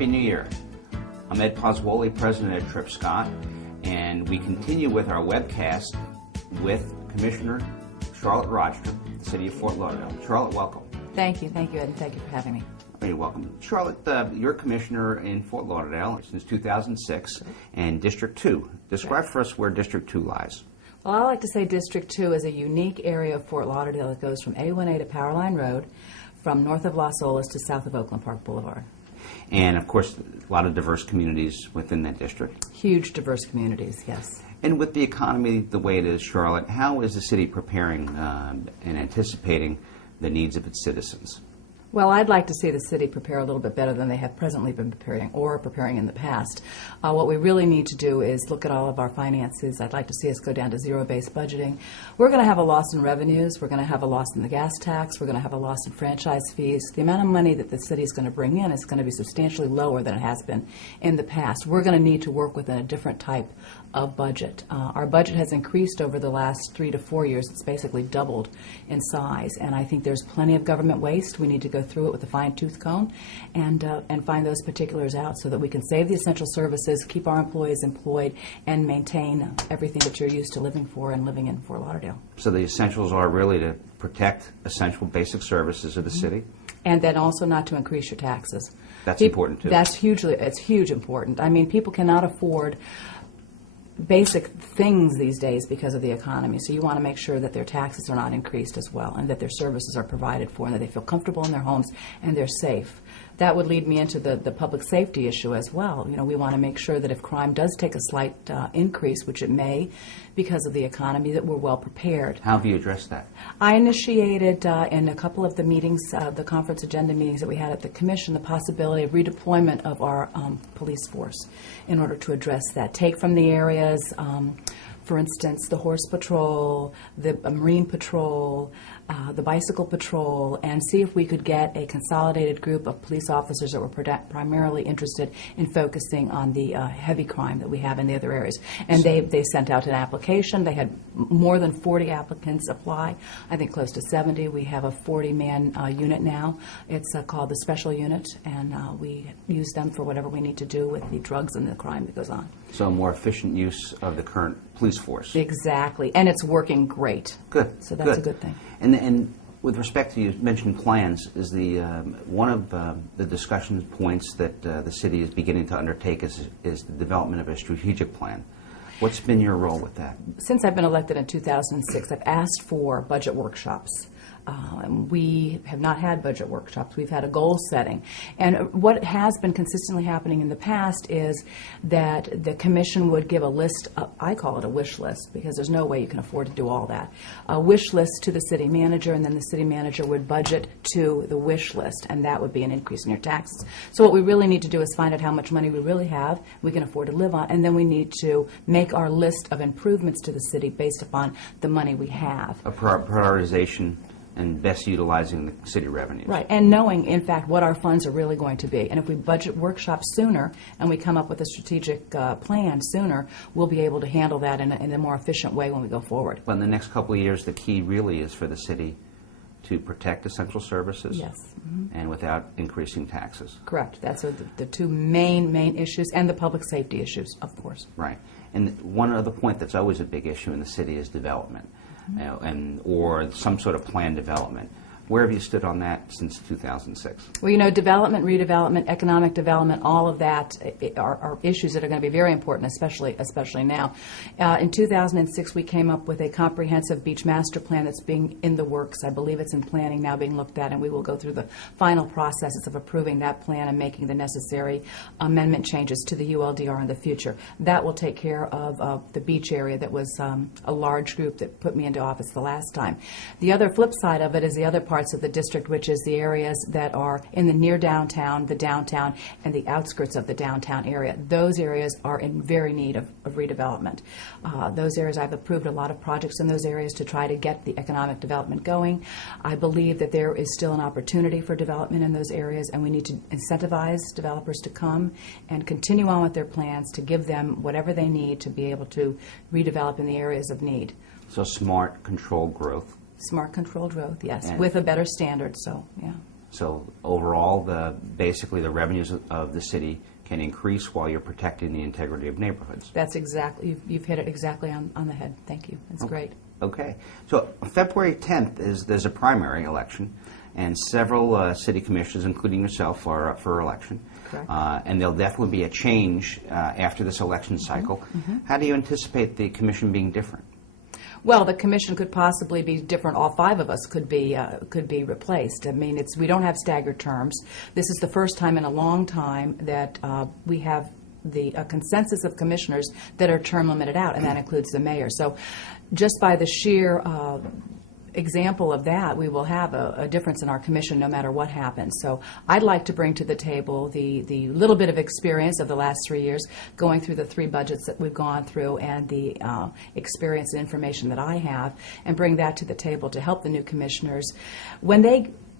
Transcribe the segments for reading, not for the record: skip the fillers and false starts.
Happy New Year. I'm Ed Pozzuoli, president at TrippScott, and we continue with our webcast with Commissioner Charlotte Rodstrom, the City of Fort Lauderdale. Charlotte, welcome. Thank you, Ed, and thank you for having me. You're welcome. Charlotte, you're Commissioner in Fort Lauderdale since 2006 and District 2. Describe for us where District 2 lies. Well, I like to say District 2 is a unique area of Fort Lauderdale that goes from A1A to Powerline Road, from north of Las Olas to south of Oakland Park Boulevard. And, of course, a lot of diverse communities within that district. Huge diverse communities, yes. And with the economy the way it is, Charlotte, how is the city preparing and anticipating the needs of its citizens? Well, I'd like to see the city prepare a little bit better than they have presently been preparing in the past. What we really need to do is look at all of our finances. I'd like to see us go down to zero-based budgeting. We're going to have a loss in revenues. We're going to have a loss in the gas tax. We're going to have a loss in franchise fees. The amount of money that the city is going to bring in is going to be substantially lower than it has been in the past. We're going to need to work within a different type of budget. Our budget has increased over the last 3 to 4 years. It's basically doubled in size, and I think there's plenty of government waste. We need to go through it with a fine-tooth comb and find those particulars out so that we can save the essential services, keep our employees employed, and maintain everything that you're used to living for and living in Fort Lauderdale. So the essentials are really to protect essential basic services of the city? And then also not to increase your taxes. That's important, too. It's huge important. I mean, people cannot afford basic things these days because of the economy. So you want to make sure that their taxes are not increased as well, and that their services are provided for, and that they feel comfortable in their homes and they're safe. That would lead me into the public safety issue as well. You know, we want to make sure that if crime does take a slight increase, which it may because of the economy, that we're well prepared. How have you addressed that? I initiated in a couple of the meetings, the conference agenda meetings that we had at the Commission, the possibility of redeployment of our police force in order to address that. Take from the areas, for instance, the horse patrol, the marine patrol, the bicycle patrol, and see if we could get a consolidated group of police officers that were primarily interested in focusing on the heavy crime that we have in the other areas. And they sent out an application. They had more than 40 applicants apply, I think close to 70. We have a 40-man unit now. It's called the Special Unit, and we use them for whatever we need to do with the drugs and the crime that goes on. So a more efficient use of the current police force. Exactly, and it's working great. Good. So that's a good thing. And with respect to, you mentioned plans, is the one of the discussion points that the city is beginning to undertake is the development of a strategic plan. What's been your role with that? Since I've been elected in 2006, I've asked for budget workshops. We have not had budget workshops. We've had a goal setting. And what has been consistently happening in the past is that the Commission would give a list, I call it a wish list, because there's no way you can afford to do all that, a wish list to the city manager, and then the city manager would budget to the wish list, and that would be an increase in your taxes. So what we really need to do is find out how much money we really have, we can afford to live on, and then we need to make our list of improvements to the city based upon the money we have. A prioritization and best utilizing the city revenues. Right, and knowing, in fact, what our funds are really going to be. And if we budget workshops sooner and we come up with a strategic plan sooner, we'll be able to handle that in a more efficient way when we go forward. Well, in the next couple of years, the key really is for the city to protect essential services. Yes. Mm-hmm. And without increasing taxes. Correct. That's the two main issues, and the public safety issues, of course. Right. And one other point that's always a big issue in the city is development. Or some sort of planned development. Where have you stood on that since 2006? Well, you know, development, redevelopment, economic development, all of that are issues that are going to be very important, especially now. In 2006, we came up with a comprehensive beach master plan that's being in the works. I believe it's in planning now, being looked at, and we will go through the final processes of approving that plan and making the necessary amendment changes to the ULDR in the future. That will take care of the beach area that was a large group that put me into office the last time. The other flip side of it is the other parts of the district, which is the areas that are in the near downtown, the downtown, and the outskirts of the downtown area. Those areas are in very need of redevelopment. Those areas, I've approved a lot of projects in those areas to try to get the economic development going. I believe that there is still an opportunity for development in those areas, and we need to incentivize developers to come and continue on with their plans to give them whatever they need to be able to redevelop in the areas of need. So smart, controlled growth. Smart, controlled growth, yes, and with a better standard, so, yeah. So overall, basically the revenues of the city can increase while you're protecting the integrity of neighborhoods. That's exactly, you've hit it exactly on the head. Thank you. That's great. Okay. So February 10th there's a primary election, and several city commissioners, including yourself, are up for election. Correct. And there'll definitely be a change after this election cycle. How do you anticipate the commission being different? Well, the commission could possibly be different. All five of us could be replaced. I mean, we don't have staggered terms. This is the first time in a long time that we have a consensus of commissioners that are term limited out, and that includes the mayor. So, just by the sheer example of that, we will have a difference in our commission no matter what happens. So I'd like to bring to the table the little bit of experience of the last 3 years, going through the 3 budgets that we've gone through, and the experience and information that I have, and bring that to the table to help the new commissioners.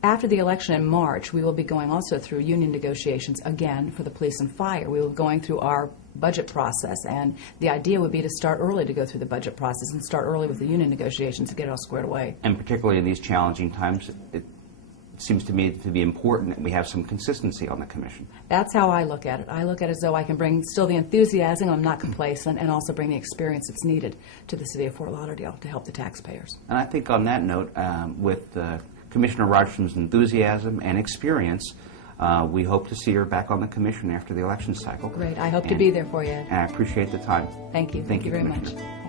After the election in March, we will be going also through union negotiations again for the police and fire. We will be going through our budget process, and the idea would be to start early to go through the budget process and start early with the union negotiations to get it all squared away. And particularly in these challenging times, it seems to me to be important that we have some consistency on the commission. That's how I look at it. I look at it as though I can bring still the enthusiasm, I'm not complacent, and also bring the experience that's needed to the city of Fort Lauderdale to help the taxpayers. And I think on that note, with Commissioner Rodstrom's enthusiasm and experience, we hope to see her back on the commission after the election cycle. Great. I hope to be there for you, Ed. And I appreciate the time. Thank you. Thank you very Commissioner. much.